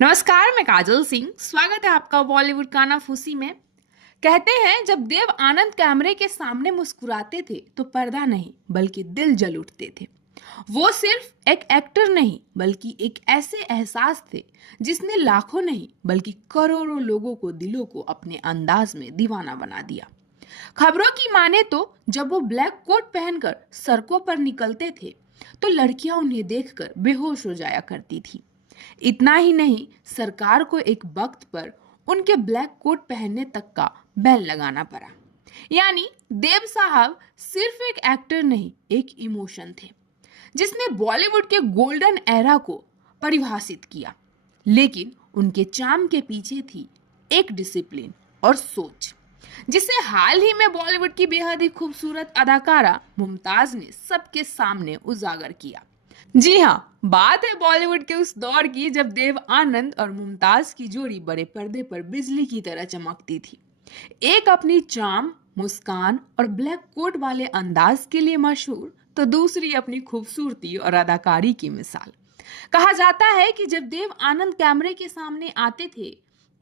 नमस्कार, मैं काजल सिंह। स्वागत है आपका बॉलीवुड काना फूसी में। कहते हैं जब देव आनंद कैमरे के सामने मुस्कुराते थे तो पर्दा नहीं बल्कि दिल जल उठते थे। वो सिर्फ एक एक्टर नहीं बल्कि एक ऐसे एहसास थे जिसने लाखों नहीं बल्कि करोड़ों लोगों को दिलों को अपने अंदाज में दीवाना बना दिया। खबरों की माने तो जब वो ब्लैक कोट पहनकर सड़कों पर निकलते थे तो लड़कियां उन्हें देखकर बेहोश हो जाया करती थी। इतना ही नहीं, सरकार को एक वक्त पर उनके ब्लैक कोट पहनने तक का बैन लगाना पड़ा। यानी देव साहब सिर्फ एक एक्टर नहीं, एक इमोशन थे जिसने बॉलीवुड के गोल्डन एरा को परिभाषित किया। लेकिन उनके चार्म के पीछे थी एक डिसिप्लिन और सोच जिसे हाल ही में बॉलीवुड की बेहद ही खूबसूरत अदाकारा मुमताज ने सबके सामने उजागर किया। जी हाँ, बात है बॉलीवुड के उस दौर की जब देव आनंद और मुमताज की जोड़ी बड़े पर्दे पर बिजली की तरह चमकती थी। एक अपनी चार्म, मुस्कान और ब्लैक कोट वाले अंदाज के लिए मशहूर, तो दूसरी अपनी खूबसूरती और अदाकारी की मिसाल। कहा जाता है कि जब देव आनंद कैमरे के सामने आते थे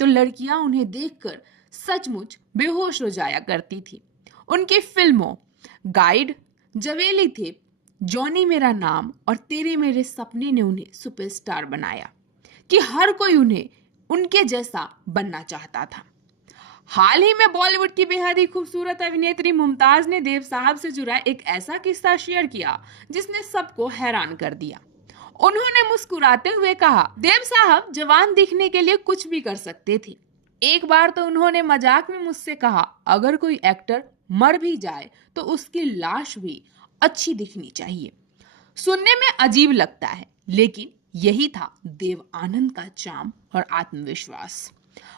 तो लड़कियां उन्हें देखकर सचमुच बेहोश हो जाया करती थी। उनकी फिल्मों गाइड, जवेली थे, जॉनी मेरा नाम और तेरे मेरे सपने ने उन्हें सुपरस्टार बनाया कि हर कोई उन्हें उनके जैसा बनना चाहता था। हाल ही में बॉलीवुड की बेहद ही खूबसूरत अभिनेत्री मुमताज ने देव साहब से जुड़ा एक ऐसा किस्सा शेयर किया जिसने सबको हैरान कर दिया। उन्होंने मुस्कुराते हुए कहा, देव साहब जवान दिखने के लिए कुछ भी कर सकते थे। एक बार तो उन्होंने मजाक में मुझसे कहा, अगर कोई एक्टर मर भी जाए तो उसकी लाश भी अच्छी दिखनी चाहिए। सुनने में अजीब लगता है, लेकिन यही था देव आनंद का चार्म और आत्मविश्वास।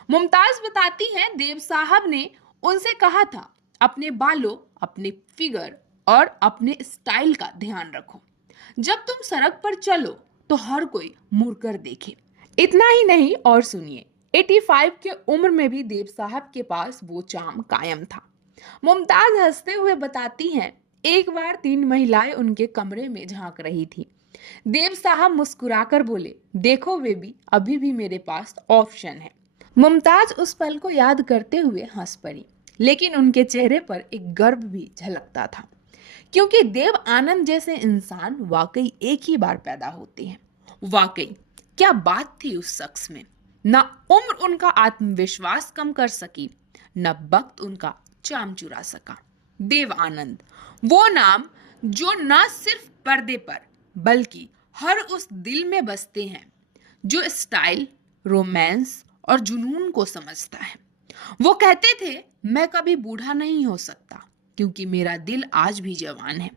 मुमताज बताती हैं, देव साहब ने उनसे कहा था, अपने बालों, अपने फिगर और अपने स्टाइल का ध्यान रखो। जब तुम सड़क पर चलो तो हर कोई मुड़कर देखे। इतना ही नहीं, और सुनिए, 85 के उम्र में भी देव साहब के पास वो चार्म कायम था। मुमताज हंसते हुए बताती हैं, एक बार 3 महिलाएं उनके कमरे में झांक रही थी। देव साहब मुस्कुराकर बोले, देखो बेबी, अभी भी मेरे पास ऑप्शन है। मुमताज उस पल को याद करते हुए हंस पड़ी, लेकिन उनके चेहरे पर एक गर्व भी झलकता था, क्योंकि देव आनंद जैसे इंसान वाकई एक ही बार पैदा होते हैं। वाकई क्या बात थी उस शख्स में। न उम्र उनका आत्मविश्वास कम कर सकी, न वक्त उनका चाम चुरा सका। देव आनंद, वो नाम जो न सिर्फ पर्दे पर बल्कि हर उस दिल में बसते हैं जो स्टाइल, रोमांस और जुनून को समझता है। वो कहते थे, मैं कभी बूढ़ा नहीं हो सकता क्योंकि मेरा दिल आज भी जवान है।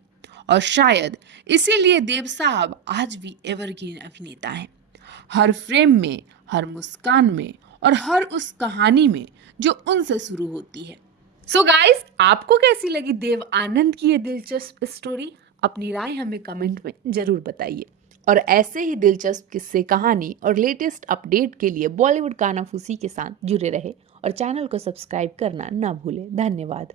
और शायद इसीलिए देव साहब आज भी एवरग्रीन अभिनेता हैं। हर फ्रेम में, हर मुस्कान में और हर उस कहानी में जो उनसे शुरू होती है। सो गाइस, आपको कैसी लगी देव आनंद की ये दिलचस्प स्टोरी? अपनी राय हमें कमेंट में जरूर बताइए। और ऐसे ही दिलचस्प किस्से, कहानी और लेटेस्ट अपडेट के लिए बॉलीवुड कानाफूसी के साथ जुड़े रहे और चैनल को सब्सक्राइब करना ना भूलें। धन्यवाद।